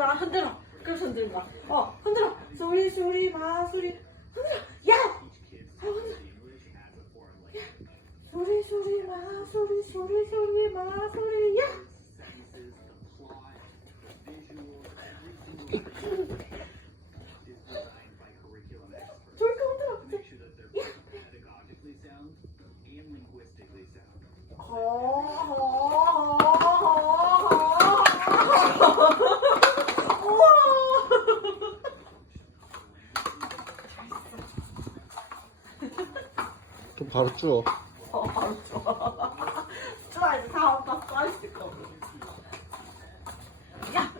마 흔들어. 그래서 흔들지 마. 흔들어. 소리 마 소리. 흔들어. 야. 흔들어. 야. 소리 마 소리 마 소리. 야. 저렇게 흔들어. 야. 좀 바로 쭈어. 바로 좋아. 좋아야지. 다음 다 쏴있을 거. 야!